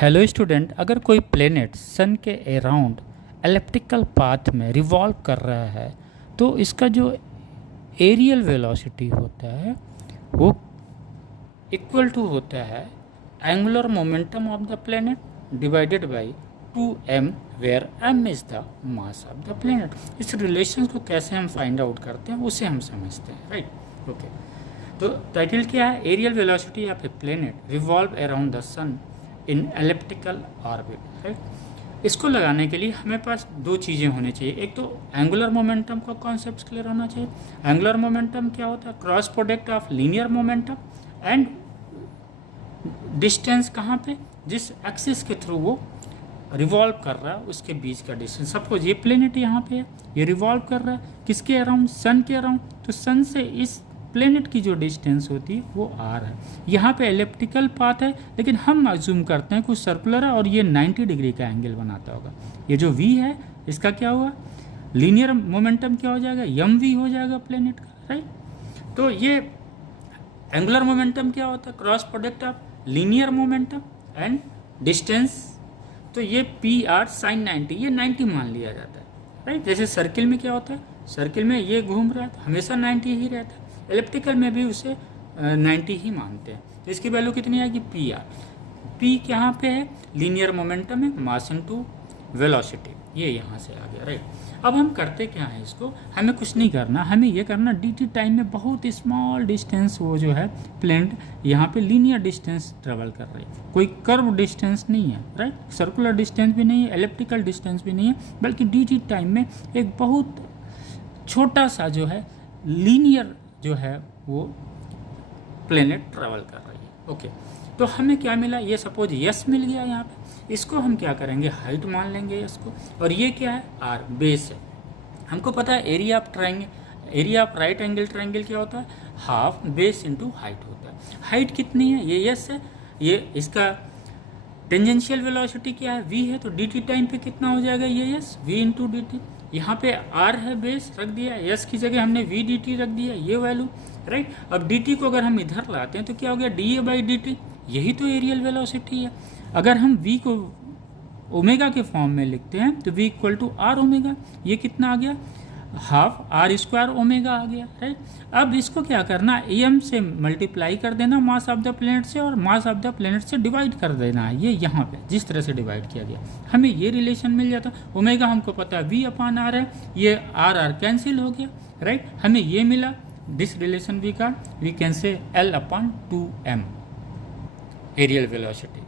Hello student, अगर कोई planet सन के अराउंड एलिप्टिकल पाथ में रिवॉल्व कर रहा है तो इसका जो एरियल वेलोसिटी होता है वो इक्वल टू होता है angular momentum of the planet divided by 2m where m is the mass of the planet. इस रिलेशन को कैसे हम फाइंड आउट करते हैं उसे हम समझते हैं, राइट। ओके, तो टाइटल क्या है? Areal velocity of a planet revolve around the sun in elliptical orbit, right. इसको लगाने के लिए हमें पास दो चीज़ें होनी चाहिए। एक तो एंगुलर मोमेंटम का कॉन्सेप्ट क्लियर होना चाहिए। एंगुलर मोमेंटम क्या होता है? Cross product of linear momentum and distance कहाँ पे, जिस एक्सिस के थ्रू वो रिवॉल्व कर रहा है उसके बीच का डिस्टेंस। सपोज ये प्लेनेट यहाँ पे है, ये रिवॉल्व कर रहा है किसके अराउंड? सन के अराउंड। तो सन से इस प्लेनेट की जो डिस्टेंस होती है वो आर है। यहाँ पे एलिप्टिकल पाथ है लेकिन हम अज्यूम करते हैं कुछ सर्कुलर है और ये 90 डिग्री का एंगल बनाता होगा। ये जो v है इसका क्या हुआ? लीनियर मोमेंटम क्या हो जाएगा? mv हो जाएगा प्लेनेट का, राइट। तो ये एंगुलर मोमेंटम क्या होता है? Cross product of linear momentum and distance. तो ये पी आर साइन 90, ये 90 मान लिया जाता है, राइट। जैसे सर्किल में क्या होता है? सर्किल में ये घूम रहा है तो हमेशा 90 ही रहता है। एलिप्टिकल में भी उसे 90 ही मानते हैं। तो इसकी वैल्यू कितनी आएगी? P R. पी यहाँ पे है? लीनियर मोमेंटम है, मास इनटू वेलोसिटी, ये यहाँ से आ गया, राइट। अब हम करते क्या है इसको? हमें कुछ नहीं करना, हमें ये करना dt टाइम में बहुत स्मॉल डिस्टेंस वो जो है प्लेनेट यहाँ पे लीनियर डिस्टेंस ट्रेवल कर रही है, कोई कर्व डिस्टेंस नहीं है, राइट। सर्कुलर डिस्टेंस भी नहीं है, एलिप्टिकल डिस्टेंस भी नहीं है, बल्कि dt टाइम में एक बहुत छोटा सा जो है लीनियर जो है वो प्लेनेट ट्रेवल कर रही है। ओके, तो हमें क्या मिला? ये सपोज यस मिल गया यहाँ पे। इसको हम क्या करेंगे? हाइट मान लेंगे इसको। और ये क्या है? आर, बेस है। हमको पता है area of triangle, area of right angle triangle क्या होता है? हाफ बेस इंटू हाइट होता है। हाइट कितनी है? ये यस है। ये इसका टेंजेंशियल वेलोसिटी क्या है? v है। तो dt टाइम पे कितना हो जाएगा? ये yes, v into D T. यहाँ पे r है, बेस रख दिया, यस की जगह हमने v dt रख दिया, ये वैल्यू, राइट। अब dt को अगर हम इधर लाते हैं तो क्या हो गया? dA by dt। यही तो एरियल वेलोसिटी है। अगर हम v को ओमेगा के फॉर्म में लिखते हैं तो v equal to r omega. ये कितना आ गया? हाफ आर स्क्वायर ओमेगा आ गया, राइट। अब इसको क्या करना? एम से मल्टीप्लाई कर देना मास ऑफ द प्लेनेट से, और मास ऑफ द प्लेनेट से डिवाइड कर देना है। ये यहाँ पे जिस तरह से डिवाइड किया गया हमें ये रिलेशन मिल जाता। ओमेगा हमको पता है v अपान आर है, ये आर आर कैंसिल हो गया, राइट। हमें ये मिला, this relation we can say L upon 2m areal velocity.